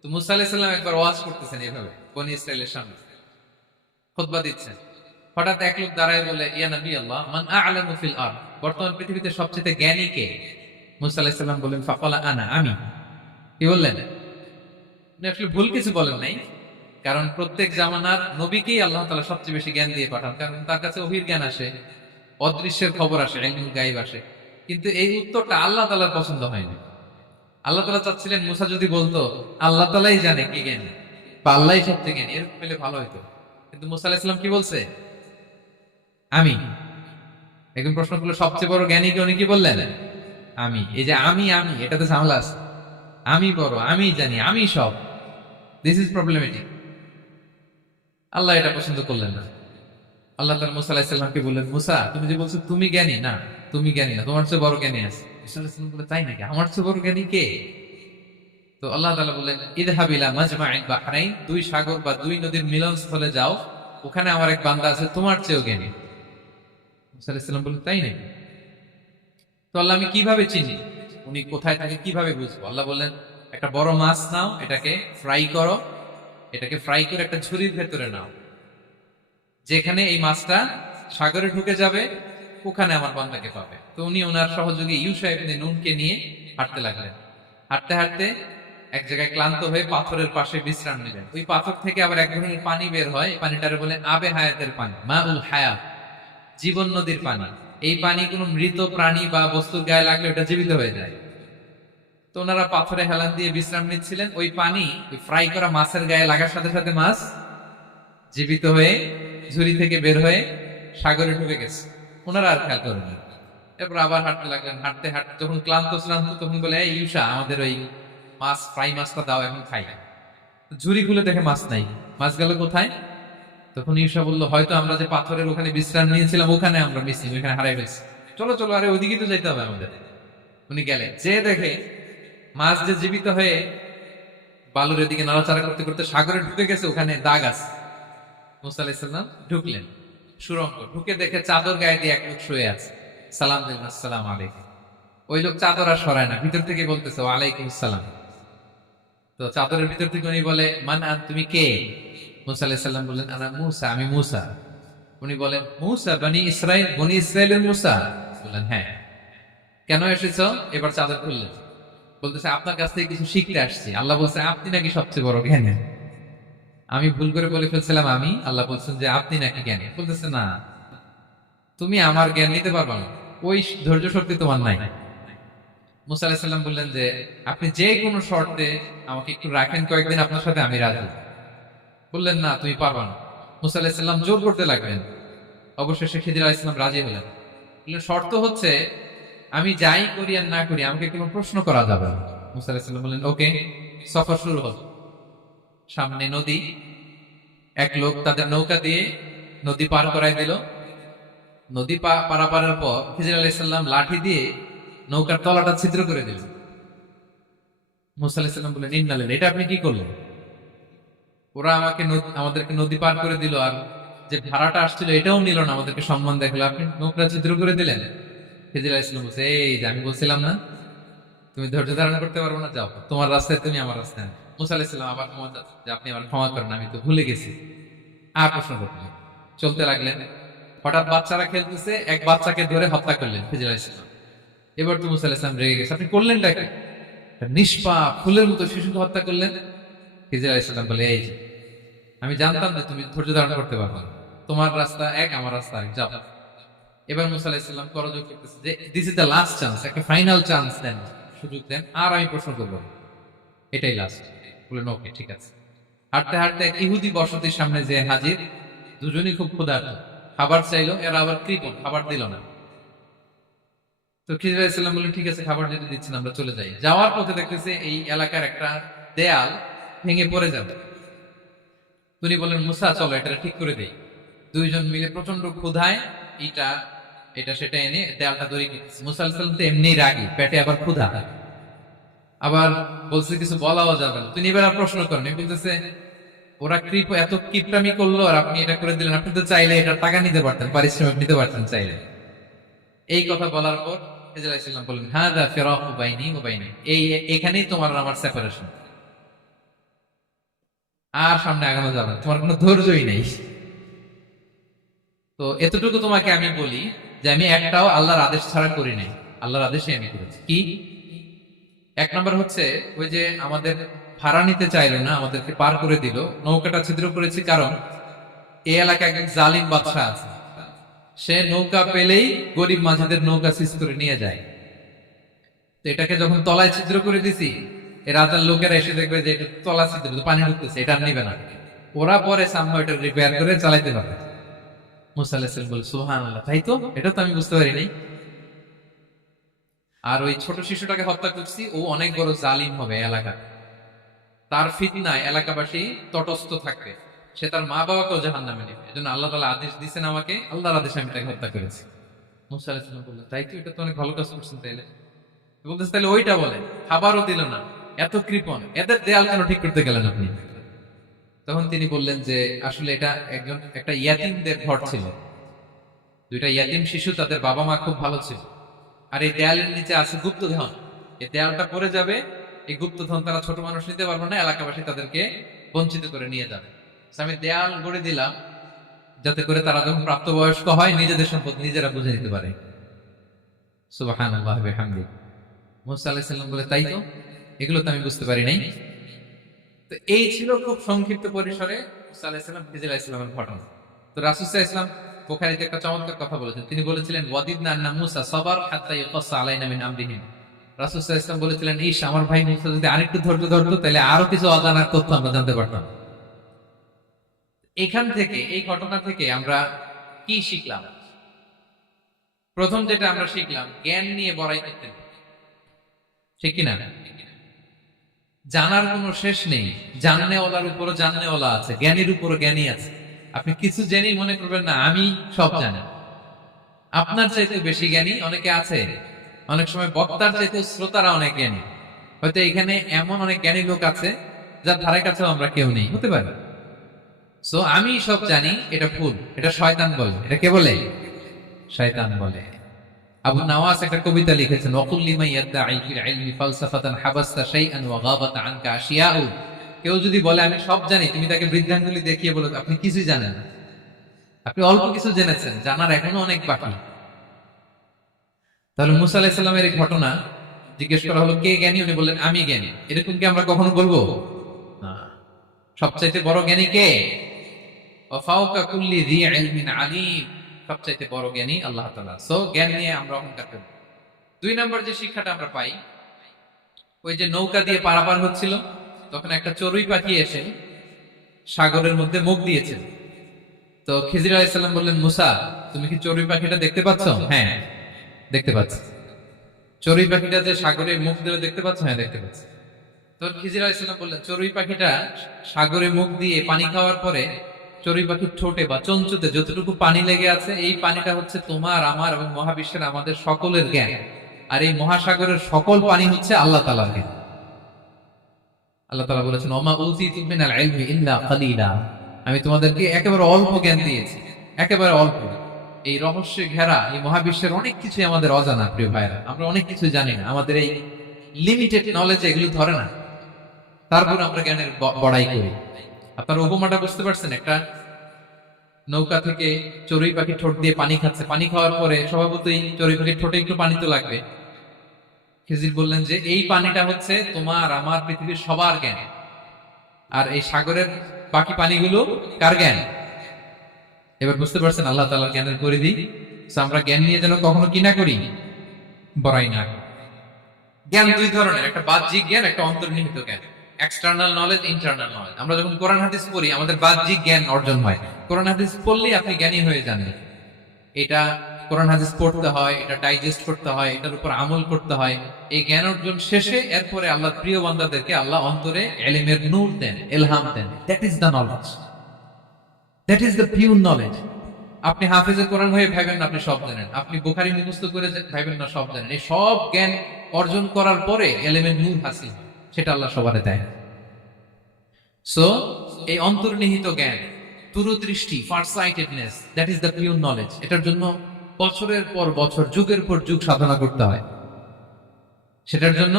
তো মুসা আলাইহিস সালাম একবার ওয়াজ করতেছেন এইভাবে বনি ইসরাইলের সামনে, খুতবা দিচ্ছেন। হঠাৎ এক লোক দাঁড়ায় বলে, ইয়া নবী আল্লাহ, মান আ'লামু ফিল আরদ, বর্তমান পৃথিবীতে সবচেয়ে জ্ঞানী কে? মুসা আলাইহিস সালাম বলেন, ফাকালা আনা, আমি। কি বললেন? উনি আসলে ভুল কিছু বলেন নাই, কারণ প্রত্যেক জামানার নবীকেই আল্লাহ তাআলা সবচেয়ে বেশি জ্ঞান দিয়ে পাঠান, কারণ তার কাছে ওহীর জ্ঞান আসে, অদৃশ্যের খবর আসে, ইলমুল গায়ব আসে। কিন্তু এই উত্তরটা আল্লাহ তাআলার পছন্দ হয়নি। আল্লাহ তাআলা চাচ্ছিলেন মুসা যদি বলতো আল্লাহ তাআলাই জানে কি জ্ঞানী বা আল্লাহই সবচেয়ে জ্ঞানী, এরকম পেলে ভালো হতো। কিন্তু মুসা আলাইহিস সালাম কি বলছে? আমি। এখন প্রশ্ন করলো সবচেয়ে বড় জ্ঞানী কে, উনি কি বললেন? আমি। এই যে আমি আমি, এটাতে ঝামেলা আছে। আমি বড়, আমি জানি, আমি সব, দিস ইজ প্রবলেমেটিক। আল্লাহ এটা পছন্দ করলেন না। আল্লাহ তাআলা মুসা আলাইহিস সালামকে বললেন, মুসা তুমি যে বলছো তুমি জ্ঞানী, না তুমি জ্ঞানী না, তোমার চেয়ে বড় জ্ঞানী আছে। মুসা আলাইহিস সালাম বললেন, তাই নাকি? আমার চেয়ে বড় জ্ঞানী কে? তো আল্লাহ তাআলা বললেন, ইযহাব ইলা মাজমা'il বাহরাইন, দুই সাগর বা দুই নদীর মিলনস্থলে যাও, ওখানে আমার এক বান্দা আছে তোমার চেয়েও জ্ঞানী। মুসা আলাইহিস সালাম বললেন, তাই নাকি? তো আল্লাহ, আমি কিভাবে চিনি উনি কোথায় থাকে, কিভাবে বুঝবো? আল্লাহ বললেন, একটা বড় মাছ নাও, এটাকে ফ্রাই করো, এটাকে ফ্রাই করে একটা ঝুড়ির ভেতরে নাও, যেখানে এই মাছটা সাগরে ঢুকে যাবে ওখানে আমার বান্দাকে পাবে। তো উনি ওনার সহযোগী ইউশা ইবনে নুনকে নিয়ে হাঁটতে লাগলেন। হাঁটতে হাঁটতে এক জায়গায় ক্লান্ত হয়ে পাথরের পাশে বিশ্রাম নিলেন। ওই পাথর থেকে আবার এক ধরনের পানি বের হয়, এই পানিটারে বলে আবে হায়াতের পানি, মা উল হায়াত, জীবন নদীর পানি। এই পানি কোনো মৃত প্রাণী বা বস্তুর গায়ে লাগলে ওটা জীবিত হয়ে যায়। তো ওনারা পাথরে হেলান দিয়ে বিশ্রাম নিচ্ছিলেন, ওই পানি ওই ফ্রাই করা মাছের গায়ে লাগার সাথে সাথে মাছ জীবিত হয়ে ঝুড়ি থেকে বের হয়ে সাগরে ঢুকে গেছে। ওনারা আর খেয়াল করেন না। এরপর আবার হাঁটতে লাগলেন। হাঁটতে হাঁটতে যখন ক্লান্ত শ্রান্ত, তখন বলে, এই ইউসা, আমাদের ওই মাছ ফ্রাই মাছটা দাও, এখন খাই। ঝুড়ি খুলে দেখে মাছ নাই। মাছ গেল কোথায়? তখন ইউসা বলল, হয়তো আমরা যে পাথরের ওখানে বিশ্রাম নিয়েছিলাম ওখানে আমরা মিসিং, ওখানে হারাই ফেলছি। চলো চলো, আরে ওইদিকে তো যাইতে হবে আমাদের। উনি গেলেন, যে দেখে মাছ যে জীবিত হয়ে বালুর এদিকে নাড়াচাড়া করতে করতে সাগরে ঢুকে গেছে, ওখানে দাগ আছে। মুসা আলাইহিস সালাম ঢুকলেন সুরঙ্গ, ঢুকে দেখে চাদর গায়ে দিয়ে এক লোক শুয়ে আছে। সালাম দিলেন, আসসালামু আলাইকুম। ওই লোক চাদর আর সরায় না, ভিতর থেকে বলতেছে, ওয়ালাইকুম আসসালাম। তো চাদরের ভিতর থেকে উনি বলে, মান আন, তুমি কে? মুসা আলাইহিস সালাম বললেন, আনা মুসা, আমি মুসা। উনি বলেন, মুসা বনি ইসরাইল, বনি ইসরাইলের মুসা? বললেন, হ্যাঁ। কেন এসেছো? এবার চাদর খুললেন। বলতেছে, আপনার কাছ থেকে কিছু শিখতে আসছি। আল্লাহ বলছে, আপনি নাকি সবচেয়ে বড় জ্ঞানী। আমি ভুল করে বলে ফেলছিলাম আমি। আল্লাহ বলছেন যে আপনি নাকি জ্ঞানী। বলতেছে, না, তুমি আমার জ্ঞান নিতে পারবা না, ওই ধৈর্য শক্তি তোমার নাই। মুসা আলাইহিস সালাম বললেন যে, আপনি যে কোনো শর্তে আমাকে একটু রাখেন কয়েকদিন আপনার সাথে, আমি রাজি। বললেন, না, তুমি পারবা না। মুসা আলাইহিস সালাম জোর করতে লাগলেন। অবশেষে খিদির আলাইহিস সালাম রাজি হলেন। বললেন, শর্ত হচ্ছে আমি যাই করি আর না করি আমাকে কোনো প্রশ্ন করা যাবে না। মুসা আলাইহিস সালাম বললেন, ওকে। সফর শুরু হল। সামনে নদী, এক লোক তাদের নৌকা দিয়ে নদী পার করাই দিল। নদী পারাপারের পর খিজির আলাইহিস সালাম লাঠি দিয়ে নৌকার তলাটা ছিদ্র করে দিল। মুসা আলাইহিস সালাম বললেন, ইন্না লিল্লাহি, এটা আপনি কি করলেন? ওরা আমাদেরকে নদী পার করে দিল, আর যে ভাড়াটা আসছিল এটাও নিল না, আমাদেরকে সম্মান দেখলো, আপনি নৌকা ছিদ্র করে দিলেন। খিজির আলাইহিস সালাম বলছে, এই যে আমি বলছিলাম না তুমি ধৈর্য ধারণ করতে পারবো না, যাও তোমার রাস্তায় তুমি, আমার রাস্তায়। মুসা আলাইহিস সালাম আবার ক্ষমা চাচ্ছে যে আপনি আমার ক্ষমা করেন, আমি তো ভুলে গেছি। আর প্রশ্ন করলেন, চলতে লাগলেন। হঠাৎ বাচ্চারা খেলতেছে, এক বাচ্চাকে ধরে হত্যা করলেন খিজির আলাইহিস সালাম। এবার তো মুসা আলাইহিস সালাম রেগে গেছে, আপনি করলেনটা কি? নিষ্পাপ ফুলের মতো শিশুকে হত্যা করলেন। খিজির আলাইহিস সালাম বলে, এই যে আমি জানতাম যে তুমি ধৈর্য ধারণ করতে পারবে না, তোমার রাস্তা এক, আমার রাস্তা এক, যাও। এবার মুসা আলাইহিস সালাম করজোর করতেছে যে, this is the last chance, একটা ফাইনাল চান্স দেন, সুযোগ দেন, আর আমি প্রশ্ন করবো, এটাই লাস্ট। বললেন, ওকে, ঠিক আছে। হাঁটতে হাঁটতে এক ইহুদি বসতির সামনে যে হাজির। দুজনই খুব ক্ষুধার্ত, খাবার চাইলো, এরা আবার কৃপণ, খাবার দিল না। তো খিজির আলাইহিস সালাম বললেন, ঠিক আছে, খাবার যদি দিচ্ছেন আমরা চলে যাই। যাওয়ার পথে দেখতেছে এই এলাকার একটা দেয়াল ভেঙে পড়ে যাবে। তিনি বলেন, মুসা চলো এটা ঠিক করে দেই। দুইজন মিলে প্রচন্ড ক্ষুধায় এটা এটা সেটা এনে দেয়ালটা তৈরি করতেছে। মুসা আলাইহিস সালাম তো এমনি রাগী, পেটে আবার ক্ষুধা, আবার বলছে কিছু বলাও যাবে না। তিনি এবার আর প্রশ্ন করেন, বলতেছে, ওরা এত কিপটামি করলো আর আপনি এটা করে দিলেন, আপনি তো চাইলে এটা টাকা নিতে পারতেন, পারিশ্রমিক নিতে পারতেন চাইলে। এই কথা বলার পর খিজির আলাইহিস সালাম বললেন, হাযা ফিরাকু বাইনি ওয়া বাইনি, এখানেই তোমার আর আমার সেপারেশন, আর সামনে আগানো যাবে না, তোমার কোনো ধৈর্যই নেই। তো এতটুকু তোমাকে আমি বলি যে আমি একটাও আল্লাহর আদেশ ছাড়া করি নাই, আল্লাহর আদেশে আমি করেছি। কি? এক নম্বর হচ্ছে, ওই যে আমাদের ভাড়া নিতে চাইলো না, আমাদেরকে পার করে দিল। নৌকাটা ছিদ্র করেছি কারণ এই এলাকায় একজন জালিম বাদশা আছে, সে নৌকা পেলেই গরিব মাঝিদের নৌকা সিজ করে নিয়ে যায়। তো এটাকে যখন তলায় ছিদ্র করে দিছি, এই রাজার লোকেরা এসে দেখবে যে এটা তলা ছিদ্র, পানি ঢুকতেছে, এটা আর নিবে না। ওরা পরে সামহাও এটা রিপেয়ার করে চালাইতে পারে। মুসা আলাইহিস সালাম বলে সুবহানাল্লাহ, তাই তো, এটা তো আমি বুঝতে পারি নাই। আর ওই ছোট শিশুটাকে হত্যা করছি, ও অনেক বড় জালিম হবে এলাকা, তার ফিতনায় এলাকাবাসী তটস্থ থাকবে, সে তার মা বাবাকেও জাহান্নামে নেবে। এজন্য আল্লাহ তাআলা আদেশ দিয়েছেন আমাকে, আল্লাহর আদেশে আমি তাকে হত্যা করেছি। মুসা আলাইহিস সালাম বললেন, তাই তো, এটা তো অনেক ভালো কাজ করছেন। তাইলে বলতেছে, তাহলে ওইটা বলেন, খাবারও দিল না, এত কৃপণ, এদের দেয়াল কেন ঠিক করতে গেলেন আপনি? তখন তিনি বললেন যে আসলে এটা একটা ইয়াতিমদের ঘর ছিল, দুইটা ইয়াতিম শিশু, তাদের বাবা মা খুব ভালো ছিল, আর এই দেয়ালের নিচে আছে গুপ্তধন। এই দেয়ালটা পড়ে যাবে, এই গুপ্তধন তারা ছোট মানুষ নিতে পারবে না, এলাকাবাসী তাদেরকে বঞ্চিত করে নিয়ে যাবে। আমি দেয়াল গড়ে দিলাম যাতে করে তারা যখন প্রাপ্তবয়স্ক হয় নিজেদের সম্পদ নিজেরা বুঝে নিতে পারে। সুবহানাল্লাহ ওয়া বিহামদিহি। মুসা আলাইহিস সালাম বলে, তাই তো, এগুলো তো আমি বুঝতে পারি নাই। তো এই ছিল খুব সংক্ষিপ্ত পরিসরে মুসা আলাইহিস সালাম, খিজির আলাইহিস সালামের ঘটনা। তো রাসূল সাল্লাল্লাহু আলাইহি ওয়াসাল্লাম বুখারীতে একটা চমৎকার কথা বলেছেন। তিনি বলেছিলেন, ওয়াদিদনা আন্না মুসা সাবার হাত্তা ইয়াকাসসা আলাইনা মিন আমরিহিম। রাসূল সাল্লাল্লাহু আলাইহি ওয়াসাল্লাম বলেছিলেন, ইস, আমার ভাই মুসা যদি আরেকটু ধৈর্য ধরতো তাহলে আরো কিছু অজানা তথ্য আমরা জানতে পারতাম। এখান থেকে, এই ঘটনা থেকে আমরা কি শিখলাম? প্রথম যেটা আমরা শিখলাম, জ্ঞান নিয়ে বড়াই করতে নেই। ঠিক কিনা? জানার কোনো শেষ নেই, জাননেওয়ালার উপরও জাননেওয়ালা আছে, জ্ঞানীর উপরও জ্ঞানী আছে। আপনি কিছু জেনেই মনে করবেন না আমি সব জানি। আপনার চাইতে বেশি জ্ঞানী অনেকে আছে। অনেক সময় বক্তার চাইতে শ্রোতারা অনেক জ্ঞানী। হয়তো এখানে এমন অনেক জ্ঞানী লোক আছে যার ধারে কাছেও আমরা কেউ নেই, হতে পারে। সো আমি সব জানি, এটা ভুল, এটা শয়তান বলে। এটা কে বলে? শয়তান বলে। আবু নাওয়াস একটা কবিতা লিখেছেন, ওয়াকুল লিমান ইয়াদদাঈ ফিল ইলমি ফালসাফাতান হাবাসতা শাইআন ওয়া গাবাত আনকা আশিয়াউ। কেউ যদি বলে আমি সব জানি, তুমি তাকে বৃদ্ধাঙ্গুলি দেখিয়ে বলো আপনি কিছুই জানেন না, আপনি অল্প কিছু জেনেছেন, জানার এখনো অনেক বাকি। তাহলে মুসা আলাইহিস সালামের এই ঘটনা, জিজ্ঞেস করা হলো কে জ্ঞানী, উনি বললেন আমি জ্ঞানী। এরকম কি আমরা কখনো বলবো? না। সবচাইতে বড় জ্ঞানী কে? ওয়া ফাওকা কুল্লি যী ইলমিন আলীম। সবচাইতে বড় জ্ঞানী আল্লাহ তাআলা। সো জ্ঞান নিয়ে আমরা অহংকার করি। দুই নম্বর যে শিক্ষাটা আমরা পাই, ওই যে নৌকা দিয়ে পারাপার হচ্ছিল, তখন একটা চড়ুই পাখি এসে সাগরের মধ্যে মুখ দিয়েছে। তো খিজির আলাইহিস সালাম বললেন, মুসা, তুমি কি চড়ুই পাখিটা দেখতে পাচ্ছ? হ্যাঁ, দেখতে পাচ্ছি। চড়ুই পাখিটা যে সাগরে মুখ দিয়ে দেখতে পাচ্ছ? হ্যাঁ, দেখতে পাচ্ছি। তখন খিজির আলাইহিস সালাম বললেন, চড়ুই পাখিটা সাগরে মুখ দিয়ে পানি খাওয়ার পরে চড়ুই পাখির ঠোঁটে বা চঞ্চুতে যতটুকু পানি লেগে আছে, এই পানিটা হচ্ছে তোমার, আমার এবং মহাবিশ্বের আমাদের সকলের জ্ঞান। আর এই মহাসাগরের সকল পানি হচ্ছে আল্লাহ তাআলার জ্ঞান। আল্লাহ তাআলা বলেছেন, ওমা উতিতু মিনাল ইলমি ইল্লা কালিলা। আমি তোমাদেরকে একেবারে অল্প জ্ঞান দিয়েছি, একেবারে অল্প। এই রহস্যে ঘেরা এই মহাবিশ্বের অনেক কিছু আমাদের অজানা। প্রিয় ভাইরা, আমরা অনেক কিছু জানি না, আমাদের এই লিমিটেড নলেজ এগুলো ধরে না, তারপর আমরা জ্ঞানের বড়াই করি। আপনার উপমাটা বুঝতে পারছেন? একটা নৌকা থেকে চড়ুই পাখি ঠোঁট দিয়ে পানি খাচ্ছে, পানি খাওয়ার পরে স্বভাবতই চড়ুই পাখির ঠোঁটে একটু পানি তো লাগবে। খিজির বললেন যে এই পানিটা হচ্ছে তোমার, আমার, পৃথিবীর সবার জ্ঞান। আর এই সাগরের বাকি পানিগুলো কার জ্ঞান? এবার বুঝতে পারছেন আল্লাহ তাআলার জ্ঞানের পরিধি। আমরা জ্ঞান নিয়ে যেন কখনো কি না করি, বড়াই না করি। জ্ঞান দুই ধরনের, একটা বাহ্যিক জ্ঞান, একটা অন্তর্নিহিত জ্ঞান। External knowledge, internal knowledge. আমরা যখন কোরআন হাদিস পড়ি আমাদের বাহ্যিক জ্ঞান অর্জন হয়। কোরআন হাদিস পড়লেই আপনি জ্ঞানী হয়ে যান। এটা কোরআন হাদিস পড়তে হয়, এটা ডাইজেস্ট করতে হয়, এটার উপর আমল করতে হয়। এই জ্ঞান অর্জন শেষে এরপরে আল্লাহর প্রিয় বান্দাদেরকে আল্লাহ অন্তরে ইলমের নূর দেন, ইলহাম দেন। That is the knowledge, that is the pure knowledge. আপনি হাফেজে কোরআন হয়ে ভাবেন না আপনি সব জানেন, আপনি বুখারী মুখস্থ করে ভাবেন না সব জানেন। এই সব জ্ঞান অর্জন করার পরে ইলমের নূর হাসিল হয়, সেটা আল্লাহ সবারে দেয়। সো এই অন্তর্নিহিত জ্ঞান, দূরদৃষ্টি, farsightedness, that is the pure knowledge. এটার জন্য বছরের পর বছর, যুগের পর যুগ সাধনা করতে হয়। সেটার জন্য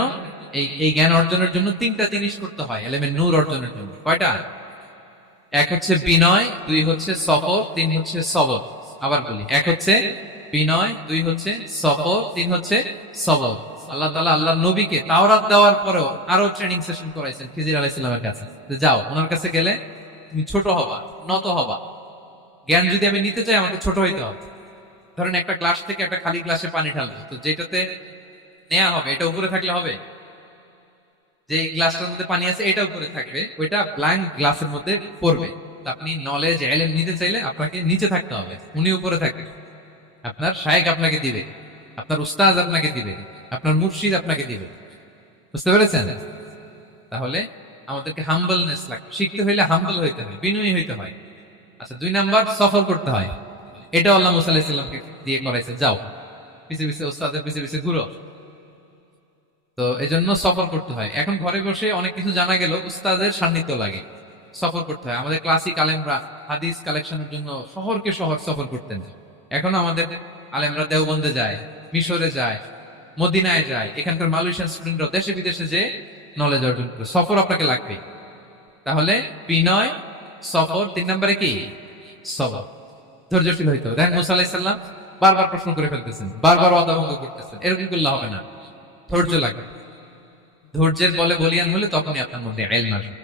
এই জ্ঞান অর্জনের জন্য তিনটা জিনিস করতে হয় ইলমের নূর অর্জনের জন্য। কয়টা? এক হচ্ছে বিনয়, দুই হচ্ছে সফর, তিন হচ্ছে সবর। আবার বলি, এক হচ্ছে বিনয়, দুই হচ্ছে সফর, তিন হচ্ছে সবর। আল্লাহ তাআলা আল্লাহর নবীকে তাওরাত দেওয়ার পরেও আরো ট্রেনিং সেশন করাইছেন খিজির আলাইহিস সালামের কাছে, যে যাও ওনার কাছে গেলে তুমি ছোট হবা, নত হবা। জ্ঞান যদি আমি নিতে চাই আমাকে ছোট হইতে হবে। ধরেন একটা গ্লাস থেকে একটা খালি গ্লাসে পানি ঢালবো, তো যেটাতে নেওয়া হবে এটা উপরে থাকলে হবে? যে গ্লাসটার মধ্যে পানি আছে এটা উপরে থাকবে, ওইটা ব্ল্যাঙ্ক গ্লাসের মধ্যে পড়বে। তো আপনি নলেজ ইলম নিতে চাইলে আপনাকে নিচে থাকতে হবে, উনি উপরে থাকবেন। আপনার শায়েখ আপনাকে দিবে, আপনার উস্তাজ আপনাকে দিবে, আপনার মুর্শিদ আপনাকে দিবে। বুঝতে পেরেছেন? তাহলে আমাদেরকে হাম্বলনেস লাগবে, শিখতে হইলে হাম্বল হইতে হয়, বিনয়ী হইতে হয়। আচ্ছা, 2 নাম্বার সফর করতে হয়। এটা আল্লাহ মুসা আলাইহিস সালামকে দিয়ে করাইছে, যাও পিছে পিছে উস্তাদের পিছে পিছে ঘুরো। তো এই জন্য সফর করতে হয়। এখন ঘরে বসে অনেক কিছু জানা গেল, উস্তাদের সান্নিধ্য লাগে, সফর করতে হয়। আমাদের ক্লাসিক আলেমরা হাদিস কালেকশনের জন্য শহরকে শহর সফর করতেন। এখন আমাদের আলেমরা দেওবন্দে যায়, মিশরে যায়, মদিনায় যায়, এখানকার মালয়েশিয়ান স্টুডেন্টরা দেশে বিদেশে যে নলেজ অর্জন করে। সফর আপনাকে লাগবে। তাহলে বিনয়, সফর, 3 নম্বরে কি সবর, ধৈর্যশীল হইতে হবে। দেখেন মুসা আলাইহিস সালাম বারবার প্রশ্ন করে ফেলতেছেন, বারবার ওয়াদা ভঙ্গ করতেছেন, এরকম করলে হবে না, ধৈর্য লাগবে। ধৈর্যের বলে বলিয়ান হলে তখনই আপনার মধ্যে ইলম আসবে।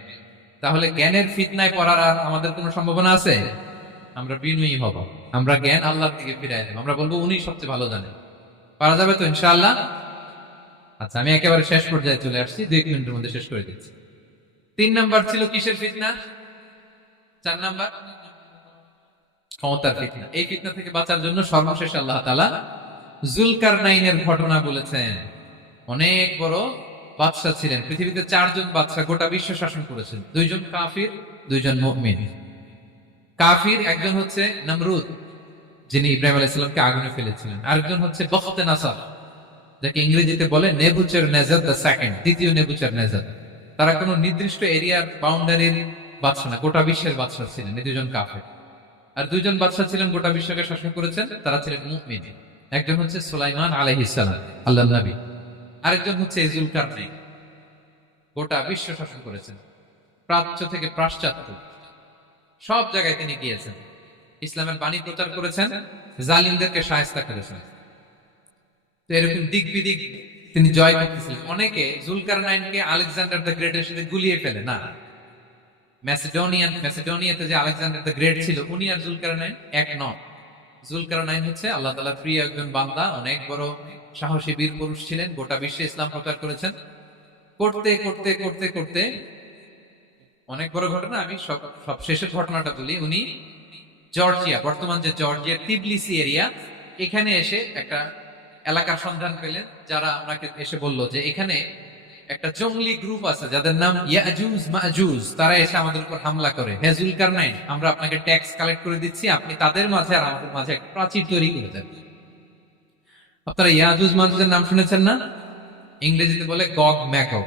তাহলে জ্ঞানের ফিতনায় পড়ার আর আমাদের কোনো সম্ভাবনা আছে? আমরা বিনয়ী হব, আমরা জ্ঞান আল্লাহর দিকে ফিরাই দেব, আমরা বলবো উনি সবচেয়ে ভালো জানেন। পারা যাবে তো ইনশাআল্লাহ? আচ্ছা, আমি একেবারে শেষ পর্যায়ে চলে আসছি, 2 মিনিটের মধ্যে শেষ করে দিচ্ছি। 3 নাম্বার ছিল কিসের ফিতনা? 4 নাম্বার ক্ষমতার ফিতনা। এই ফিতনা থেকে বাঁচার জন্য সর্বশেষ আল্লাহ তাআলা যুলকারনাইনের ঘটনা বলেছেন। অনেক বড় বাদশা ছিলেন, পৃথিবীতে 4 জন বাদশা গোটা বিশ্ব শাসন করেছেন, 2 জন কাফির, 2 জন মুমিন। কাফির একজন হচ্ছে নমরুদ, যিনি ইব্রাহিম আলাইহিস সালামকে আগুনে ফেলেছিলেন। আরেকজন হচ্ছে বখতে নাসার, যাকে ইংরেজিতে বলে নেবুচারনেজার দ্য সেকেন্ড, দ্বিতীয় নেবুচারনেজার। তারা কোনো নির্দিষ্ট এরিয়ার বাউন্ডারির বাদশা না, গোটা বিশ্বের বাদশা ছিলেন এই 2 জন কাফির। আর 2 জন বাদশা ছিলেন গোটা বিশ্বকে শাসন করেছেন, তারা ছিলেন মুমিন। একজন হচ্ছে সুলাইমান আলাইহিস সালাম, আল্লাহর নবী। আরেকজন হচ্ছে যুলকারনাইন, গোটা বিশ্ব শাসন করেছেন, প্রাচ্য থেকে পাশ্চাত্য সব জায়গায় তিনি গিয়েছেন, ইসলামের বাণী প্রচার করেছেন, জালিমদেরকে শায়েস্তা করেছেন। তো এরকম দিক বিদিক তিনি জয় করতেছিলেন। অনেকে জুলকারনাইনকে আলেকজান্ডার দ্য গ্রেটের সাথে গুলিয়ে ফেলে না। ম্যাসিডোনিয়াতে যে আলেকজান্ডার দ্য গ্রেট ছিল, উনি আর জুলকারনাইন এক নন। জুলকারনাইন হচ্ছে আল্লাহ তাআলার প্রিয় একজন বান্দা, অনেক বড় সাহসী বীর পুরুষ ছিলেন, গোটা বিশ্বে ইসলাম প্রচার করেছেন। করতে করতে করতে করতে অনেক বড় ঘটনা, আমি সব শেষের ঘটনাটা বলি। উনি জর্জিয়া, বর্তমান যে জর্জিয়ার তিবলিসি এরিয়া, এখানে এসে একটা এলাকার সন্ধান পেলেন, যারা ওনাকে এসে বলল যে এখানে একটা জঙ্গলি গ্রুপ আছে যাদের নাম ইয়াজুজ মাজুজ, তারা এসে আমাদের উপর হামলা করে। হে যুলকারনাইন, আমরা আপনাকে ট্যাক্স কালেক্ট করে দিচ্ছি, আপনি তাদের মাঝে আর আমাদের মাঝে একটা প্রাচীর তৈরি করে দেন। আপনারা ইয়াজুজ মাজুজের নাম শুনেছেন না? ইংরেজিতে বলে গগ ম্যাগগ।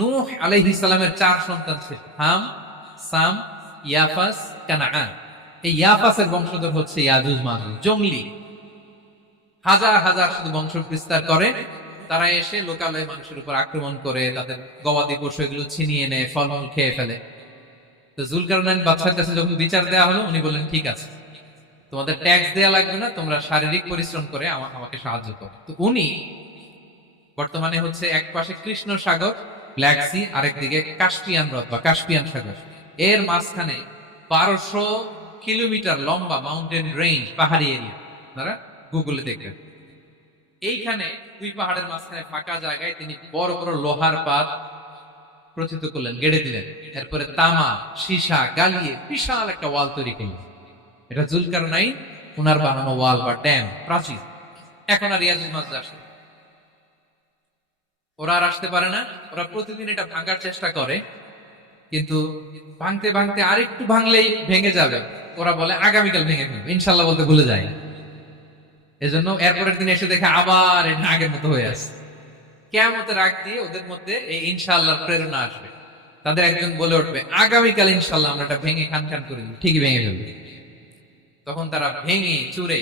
নূহ আলাইহিস সালামের 4 সন্তান ছিল, হাম, সাম, ইয়াফাস, কানাআন। এই ইয়াফাসের বংশধর হচ্ছে ইয়াজুজ মাজুজ, জঙ্গলি, হাজার হাজার শুধু বংশ বিস্তার করে। তারা এসে লোকালয়ে মানুষের উপর আক্রমণ করে, তাদের গবাদি পশু এগুলো ছিনিয়ে নেয়, ফলমূল খেয়ে ফেলে। তো যুলকারনাইন বাদশার কাছে যখন বিচার দেওয়া হলো, উনি বললেন ঠিক আছে, তোমাদের ট্যাক্স দেয়া লাগবে না, তোমরা শারীরিক পরিশ্রম করে আমাকে সাহায্য করো। তো উনি বর্তমানে হচ্ছে এক পাশে কৃষ্ণ সাগর, ব্ল্যাক সি, আরেকদিকে কাস্পিয়ান হ্রদ বা কাস্পিয়ান সাগর, এর মাঝখানে 1200 কিলোমিটার লম্বা মাউন্টেন রেঞ্জ, পাহাড়ি এরিয়া, আপনারা গুগলে দেখবেন। এইখানে 2 পাহাড়ের মাঝখানে ফাঁকা জায়গায় তিনি বড় বড় লোহার পাত প্রথিত করলেন, গেড়ে দিলেন। এরপরে তামা, সীসা গালিয়ে বিশাল একটা ওয়াল তৈরি করলেন। এটা যুলকারনাইন উনার বানানো ওয়াল বা ড্যাম, প্রাচীর। এখন আর ইয়াজুজ মাজুজ আসে, ওরা আর আসতে পারে না। ওরা প্রতিদিন এটা ভাঙার চেষ্টা করে, কিন্তু ভাঙতে ভাঙতে আরেকটু ভাঙলেই ভেঙে যাবে। ওরা বলে আগামীকাল ভেঙে ফেলবে, ইনশাল্লাহ বলতে ভুলে যায়। এজন্য এরপরের দিন এসে দেখে আবার এটা আগের মতো হয়ে আছে। কিয়ামতের আগ দিয়ে ওদের মধ্যে এই ইনশাআল্লাহর প্রেরণা আসবে। তাদের একজন বলে উঠবে, আগামীকাল ইনশাআল্লাহ আমরা এটা ভেঙে খান খান করে দিব, ঠিকই ভেঙে ফেলবে। তখন তারা ভেঙে চুরে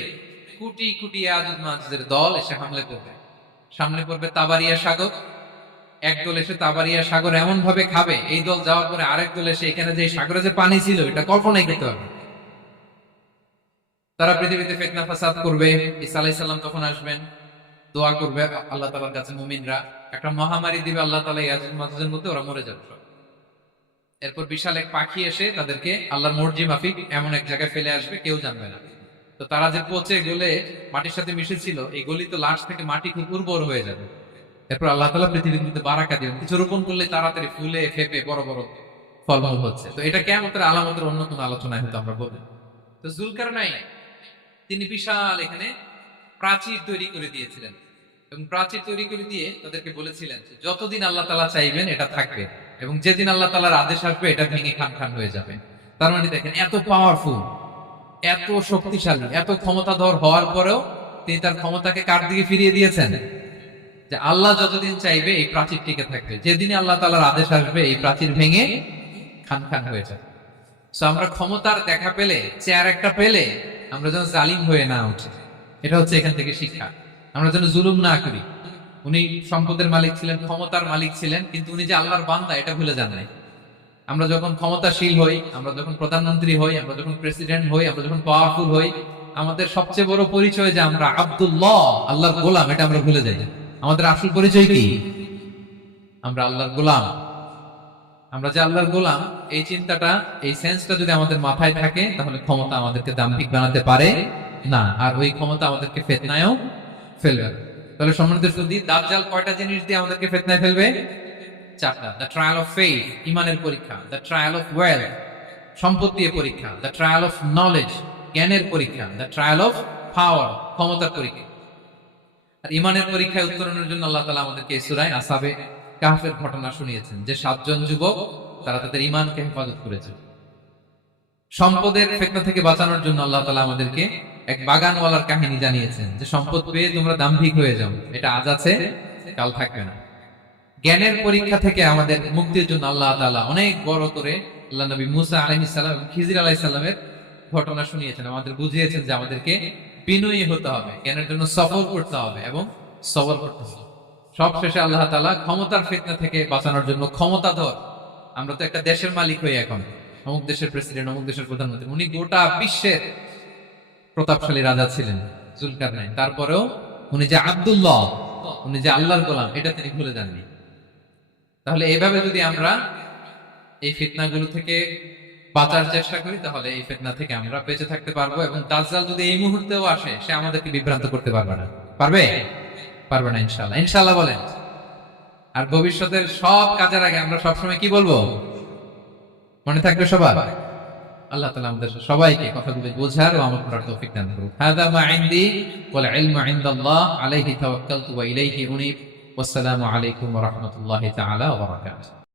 কুটি কুটি ইয়াজুজ মাজুজের দল এসে হামলে করবে। সামনে পড়বে তাবারিয়া সাগর, একদল এসে তাবারিয়া সাগর এমন ভাবে খাবে, এই দল যাওয়ার পরে আরেক দল এসে এখানে যে সাগরে যে পানি ছিল এটা কল্পনাই করতে পারবে। তারা পৃথিবীতে ফিতনা ফাসাদ করবে। ঈসা আলাইহিস সালাম তখন আসবেন, দোয়া করবে আল্লাহ তাআলার কাছে মুমিনরা, একটা মহামারী দিবে আল্লাহ তাআলা ইয়াজুজ মাজুজের মধ্যে, ওরা মরে যাবে সব। এরপর বিশাল এক পাখি এসে তাদেরকে আল্লাহর মর্জি মাফিক এমন এক জায়গায় ফেলে আসবে, কেউ জানবে না। তো তারা যে পচে গলে মাটির সাথে মিশেছিল, এই গলিত লাশ থেকে মাটি খুব উর্বর হয়ে যাবে। এরপর আল্লাহ তাআলা পৃথিবীর মধ্যে বারাকা দিবেন, কিছু রোপণ করলে তাড়াতাড়ি ফুলে ফেপে বড় বড় ফলমূল হচ্ছে। তো এটা কিয়ামতের আলামতের অন্য কোনো আলোচনায় হয়তো আমরা বলি। তো জুলকারনাইন তিনি বিশাল এখানে প্রাচীর তৈরি করে দিয়েছিলেন, এবং প্রাচীর তৈরি করে দিয়ে তাদেরকে বলেছিলেন যে যতদিন আল্লাহ তাআলা চাইবেন এটা থাকবে, এবং যেদিন আল্লাহ তাআলার আদেশ আসবে এটা ভেঙে খান খান হয়ে যাবে। তার মানে দেখেন, এত পাওয়ারফুল, এত শক্তিশালী, এত ক্ষমতাধর হওয়ার পরেও তিনি তার ক্ষমতাকে কার দিকে ফিরিয়ে দিয়েছেন? যে আল্লাহ যতদিন চাইবে এই প্রাচীর টিকে থাকবে, যেদিন আল্লাহ তাআলার আদেশ আসবে এই প্রাচীর ভেঙে খান খান হয়ে যাবে। সো আমরা ক্ষমতার দেখা পেলে, চেয়ার একটা পেলে, আমরা যেন জালিম হয়ে না উঠি, এটা হচ্ছে এখান থেকে শিক্ষা। আমরা যেন জুলুম না করি। উনি সম্পদের মালিক ছিলেন, ক্ষমতার মালিক ছিলেন, কিন্তু উনি যে আল্লাহর বান্দা এটা ভুলে যান নাই। আমরা যখন ক্ষমতাশীল হই, আমরা যখন প্রধানমন্ত্রী হই, আমরা যখন প্রেসিডেন্ট হই, আমরা যখন পাওয়ারফুল হই, আমাদের সবচেয়ে বড় পরিচয় যে আমরা আব্দুল্লাহ, আল্লাহর গোলাম, এটা আমরা ভুলে যাই। আমাদের আসল পরিচয় কি? আমরা আল্লাহর গোলাম। আমরা যে আল্লাহর গোলাম, এই চিন্তাটা, এই সেন্সটা যদি আমাদের মাথায় থাকে, তাহলে ক্ষমতা আমাদেরকে দাম্ভিক বানাতে পারে না, আর ওই ক্ষমতা আমাদেরকে ফিতনায়ও ফেলবে। তাহলে সম্মানিত সুধী, দাজ্জাল কয়টা জিনিস দিয়ে আমাদেরকে ফিতনায় ফেলবে? চারটা। দ্য ট্রায়াল অফ ফেইথ, ইমানের পরীক্ষা; দ্য ট্রায়াল অফ ওয়েলথ, সম্পদ দিয়ে পরীক্ষা; দ্য ট্রায়াল অফ নলেজ, জ্ঞানের পরীক্ষা; দ্য ট্রায়াল অফ পাওয়ার, ক্ষমতার পরীক্ষা। আর ইমানের পরীক্ষায় উত্তরণের জন্য আল্লাহ তাআলা আমাদেরকে এই সূরায় আসহাবে কাহফের ঘটনা শুনিয়েছেন, যে 7 জন যুবক তারা তাদের ইমানকে হেফাজত করেছে। সম্পদের ফিতনা থেকে বাঁচানোর জন্য আল্লাহ তাআলা আমাদেরকে এক বাগানওয়ালার কাহিনী জানিয়েছেন, যে সম্পদ পেয়ে তোমরা দাম্ভিক হয়ে যাও, এটা আজ আছে কাল থাকবে না। জ্ঞানের পরীক্ষা থেকে আমাদের মুক্তির জন্য আল্লাহ তাআলা অনেক বড় করে আল্লাহ নবী মুসা আলাইহিস সালাম এবং খিজির আলাইহিস সালামের ঘটনা শুনিয়েছেন, আমাদের বুঝিয়েছেন যে আমাদেরকে বিনয়ী হতে হবে, জ্ঞানের জন্য সফর করতে হবে এবং সবর করতে হবে। সবশেষে আল্লাহ তাআলা ক্ষমতার ফিতনা থেকে বাঁচানোর জন্য ক্ষমতাধর, আমরা তো একটা দেশের মালিক হই এখন, অমুক দেশের প্রেসিডেন্ট, অমুক দেশের প্রধানমন্ত্রী, উনি গোটা বিশ্বের প্রতাপশালী রাজা ছিলেন জুলকারনাইন। তারপরেও উনি যে আব্দুল্লাহ, উনি যে আল্লাহর গোলাম, এটা তিনি ভুলে যাননি। তাহলে এইভাবে যদি আমরা এই ফিতনাগুলো থেকে বাঁচার চেষ্টা করি, তাহলে এই ফিতনা থেকে আমরা বেঁচে থাকতে পারবো। এবং দাজ্জাল যদি এই মুহূর্তেও আসে, সে আমাদেরকে বিভ্রান্ত করতে পারবে না। পারবে? পারবে না ইনশাআল্লাহ। ইনশাআল্লাহ বলেন। আর ভবিষ্যতের সব কাজের আগে আমরা সবসময় কি বলবো? মনে থাকবে সবার? আল্লাহ তাআলা আমাদের সবাইকে কথাগুলো বোঝার ও আমল করার তৌফিক দান করুন। হাযা মা ইনদি ওয়াল ইলমু ইনদাল্লাহ আলাইহি তাওয়াক্কালতু ওয়া ইলাইহি উনীব। ওয়াসসালামু আলাইকুম ওয়া রাহমাতুল্লাহি তাআলা ওয়া বারাকাতুহু।